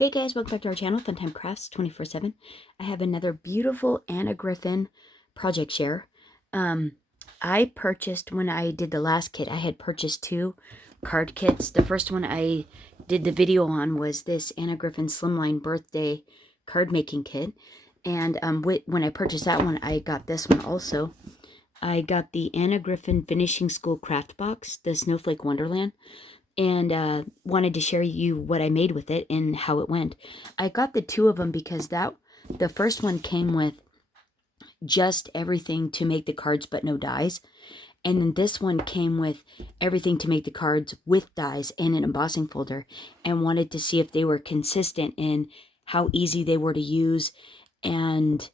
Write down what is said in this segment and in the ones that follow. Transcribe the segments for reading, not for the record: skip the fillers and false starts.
Hey guys, welcome back to our channel, Funtime Crafts 24/7. I have another beautiful Anna Griffin project share. I purchased, when I did the last kit, I had purchased two card kits. The first one I did the video on was this Anna Griffin Slimline Birthday card making kit. And when I purchased that one, I got this one also. I got the Anna Griffin Finishing School Craft Box, the Snowflake Wonderland, and wanted to share you what I made with it and how it went. I got the two of them because the first one came with just everything to make the cards but no dies. And then this one came with everything to make the cards with dies and an embossing folder, and wanted to see if they were consistent in how easy they were to use, and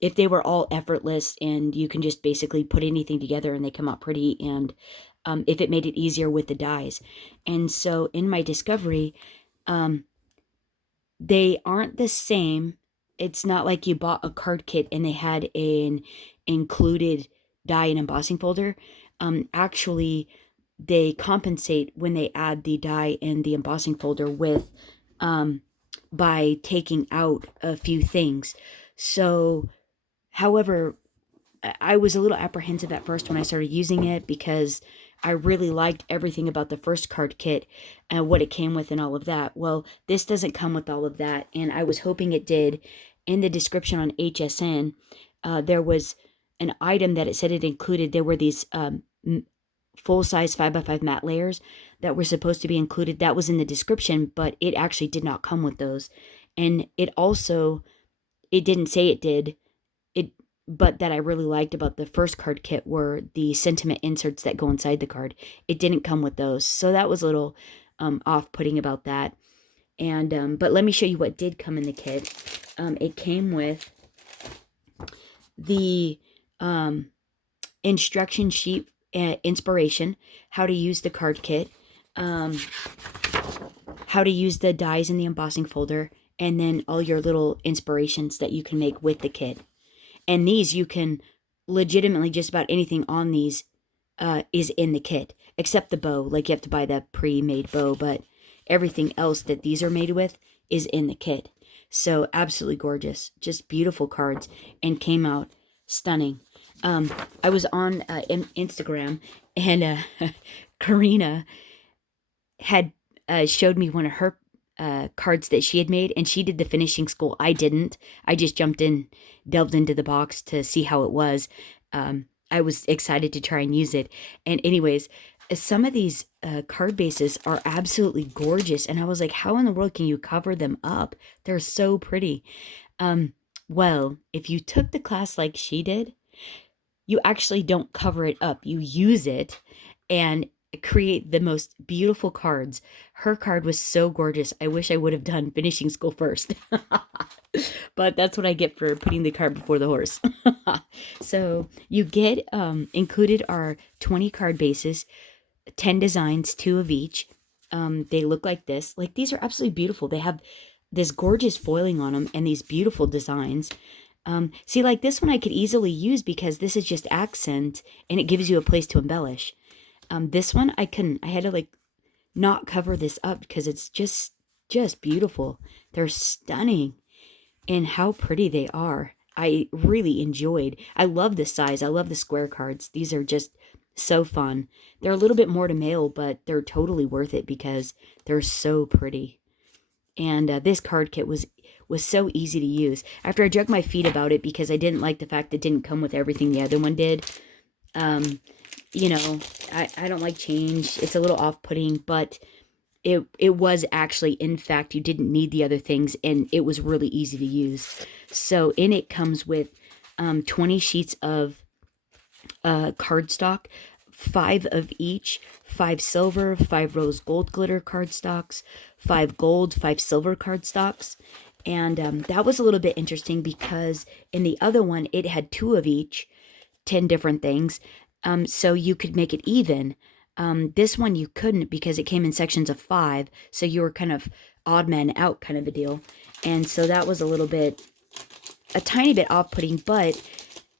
if they were all effortless and you can just basically put anything together and they come out pretty, and if it made it easier with the dies. And so in my discovery, they aren't the same. It's not like you bought a card kit and they had an included die and embossing folder. Actually, they compensate when they add the die and the embossing folder with by taking out a few things. So, however, I was a little apprehensive at first when I started using it because I really liked everything about the first card kit and what it came with and all of that. Well, this doesn't come with all of that, and I was hoping it did. In the description on HSN, there was an item that it said it included. There were these full-size 5x5 matte layers that were supposed to be included. That was in the description, but it actually did not come with those. And it didn't say it did. But that I really liked about the first card kit were the sentiment inserts that go inside the card. It didn't come with those, so that was a little off-putting about that. And but let me show you what did come in the kit. It came with the instruction sheet, inspiration, how to use the card kit, how to use the dies in the embossing folder, and then all your little inspirations that you can make with the kit. And these, you can legitimately, just about anything on these is in the kit, except the bow. Like, you have to buy the pre-made bow, but everything else that these are made with is in the kit. So absolutely gorgeous, just beautiful cards, and came out stunning. I was on Instagram, and Karina had showed me one of her cards that she had made, and she did the finishing school. I didn't. I just delved into the box to see how it was. I was excited to try and use it. And anyways, some of these card bases are absolutely gorgeous, and I was like, how in the world can you cover them up? They're so pretty. Well, if you took the class like she did, you actually don't cover it up. You use it and create the most beautiful cards. Her card was so gorgeous. I wish I would have done finishing school first. But that's what I get for putting the cart before the horse. So you get included are 20 card bases, 10 designs, 2 of each. They look like this. Like, these are absolutely beautiful. They have this gorgeous foiling on them and these beautiful designs. See, like this one I could easily use because this is just accent and it gives you a place to embellish. This one I couldn't. I had to like not cover this up because it's just beautiful. They're stunning in how pretty they are. I really enjoyed. I love this size. I love the square cards. These are just so fun. They're a little bit more to mail, but they're totally worth it because they're so pretty. And this card kit was so easy to use. After I drug my feet about it because I didn't like the fact it didn't come with everything the other one did. You know, I don't like change. It's a little off-putting, but it was actually, in fact, you didn't need the other things, and it was really easy to use. So in it comes with 20 sheets of cardstock, 5 of each, 5 silver, 5 rose gold glitter cardstocks, 5 gold, 5 silver cardstocks. And that was a little bit interesting because in the other one, it had 2 of each, 10 different things. So you could make it even. This one you couldn't because it came in sections of 5, so you were kind of odd man out kind of a deal. And so that was a tiny bit off-putting, but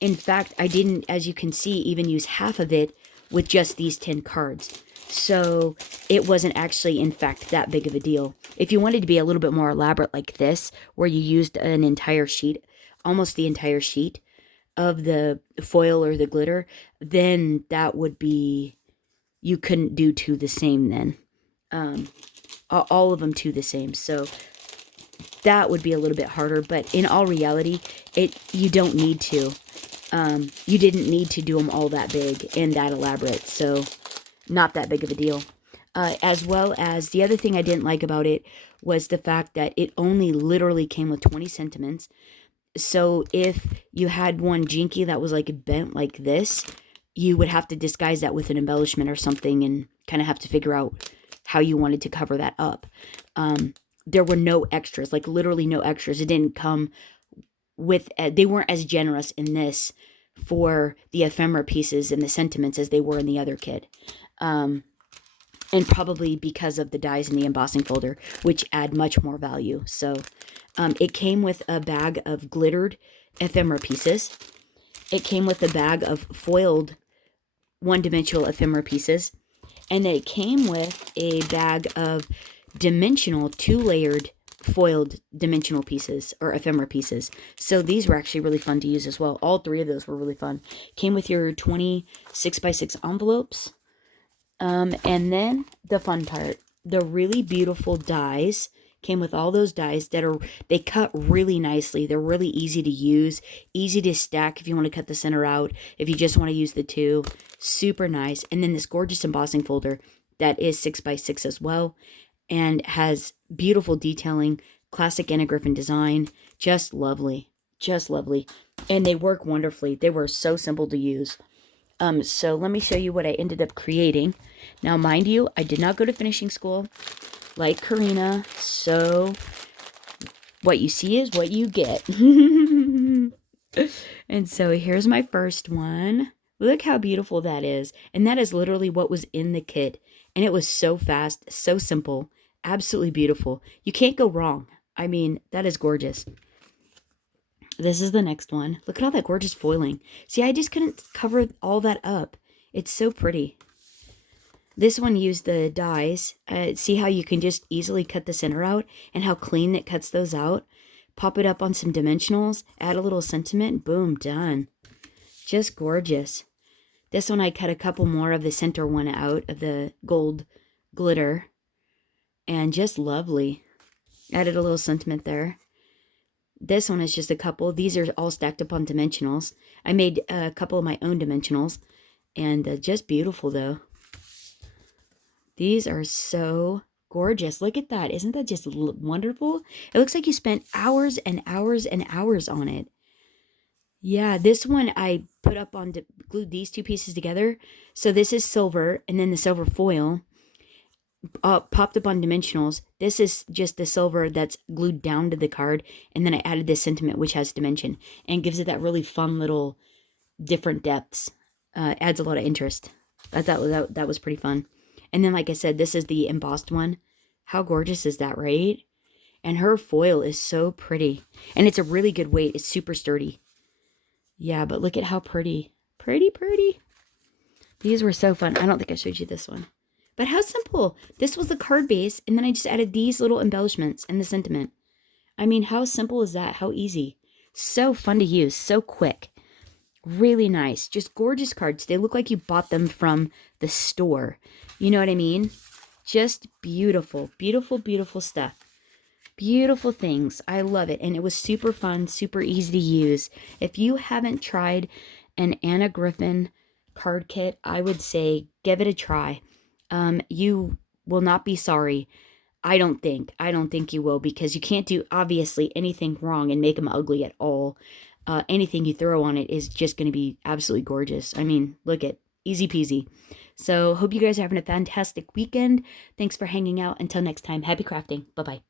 in fact, I didn't, as you can see, even use half of it with just these 10 cards. So it wasn't actually, in fact, that big of a deal. If you wanted to be a little bit more elaborate like this, where you used an entire sheet, almost the entire sheet of the foil or the glitter, then that would be, you couldn't do two the same then. All of them two the same. So that would be a little bit harder, but in all reality, you don't need to. You didn't need to do them all that big and that elaborate, so not that big of a deal. As well as the other thing I didn't like about it was the fact that it only literally came with 20 sentiments. So if you had one jinky that was like bent like this, you would have to disguise that with an embellishment or something and kind of have to figure out how you wanted to cover that up. There were no extras, like literally no extras. It didn't come with, they weren't as generous in this for the ephemera pieces and the sentiments as they were in the other kit. And probably because of the dies in the embossing folder, which add much more value. So it came with a bag of glittered ephemera pieces. It came with a bag of foiled one-dimensional ephemera pieces. And then it came with a bag of dimensional, two-layered foiled dimensional pieces or ephemera pieces. So these were actually really fun to use as well. All three of those were really fun. Came with your 20 6x6 envelopes. And then the fun part, the really beautiful dies came with all those dies they cut really nicely. They're really easy to use, easy to stack if you want to cut the center out, if you just want to use the two. Super nice. And then this gorgeous embossing folder that is 6x6 as well and has beautiful detailing, classic Anna Griffin design. Just lovely. Just lovely. And they work wonderfully. They were so simple to use. So let me show you what I ended up creating. Now, mind you, I did not go to finishing school like Karina, so what you see is what you get. And so here's my first one. Look how beautiful that is. And that is literally what was in the kit. And it was so fast, so simple, absolutely beautiful. You can't go wrong. I mean, that is gorgeous. This is the next one. Look at all that gorgeous foiling. See, I just couldn't cover all that up. It's so pretty. This one used the dies. See how you can just easily cut the center out and how clean it cuts those out? Pop it up on some dimensionals, add a little sentiment, boom, done. Just gorgeous. This one I cut a couple more of the center one out of the gold glitter. And just lovely. Added a little sentiment there. This one is just a couple. These are all stacked up on dimensionals. I made a couple of my own dimensionals. And just beautiful, though. These are so gorgeous. Look at that. Isn't that just wonderful? It looks like you spent hours and hours and hours on it. Yeah, this one I put up on, glued these two pieces together. So this is silver, and then the silver foil. Popped up on dimensionals. This is just the silver that's glued down to the card, and then I added this sentiment which has dimension and gives it that really fun little different depths. Adds a lot of interest. I thought that was pretty fun. And then like I said, this is the embossed one. How gorgeous is that, right? And her foil is so pretty, and it's a really good weight. It's super sturdy. Yeah, but look at how pretty. Pretty. These were so fun. I don't think I showed you this one. But how simple. This was the card base, and then I just added these little embellishments and the sentiment. I mean, how simple is that? How easy. So fun to use. So quick. Really nice. Just gorgeous cards. They look like you bought them from the store. You know what I mean? Just beautiful. Beautiful stuff. Beautiful things. I love it. And it was super fun, super easy to use. If you haven't tried an Anna Griffin card kit, I would say give it a try. You will not be sorry. I don't think you will, because you can't do obviously anything wrong and make them ugly at all. Anything you throw on it is just going to be absolutely gorgeous. I mean, look at easy peasy. So hope you guys are having a fantastic weekend. Thanks for hanging out. Until next time, happy crafting. Bye-bye.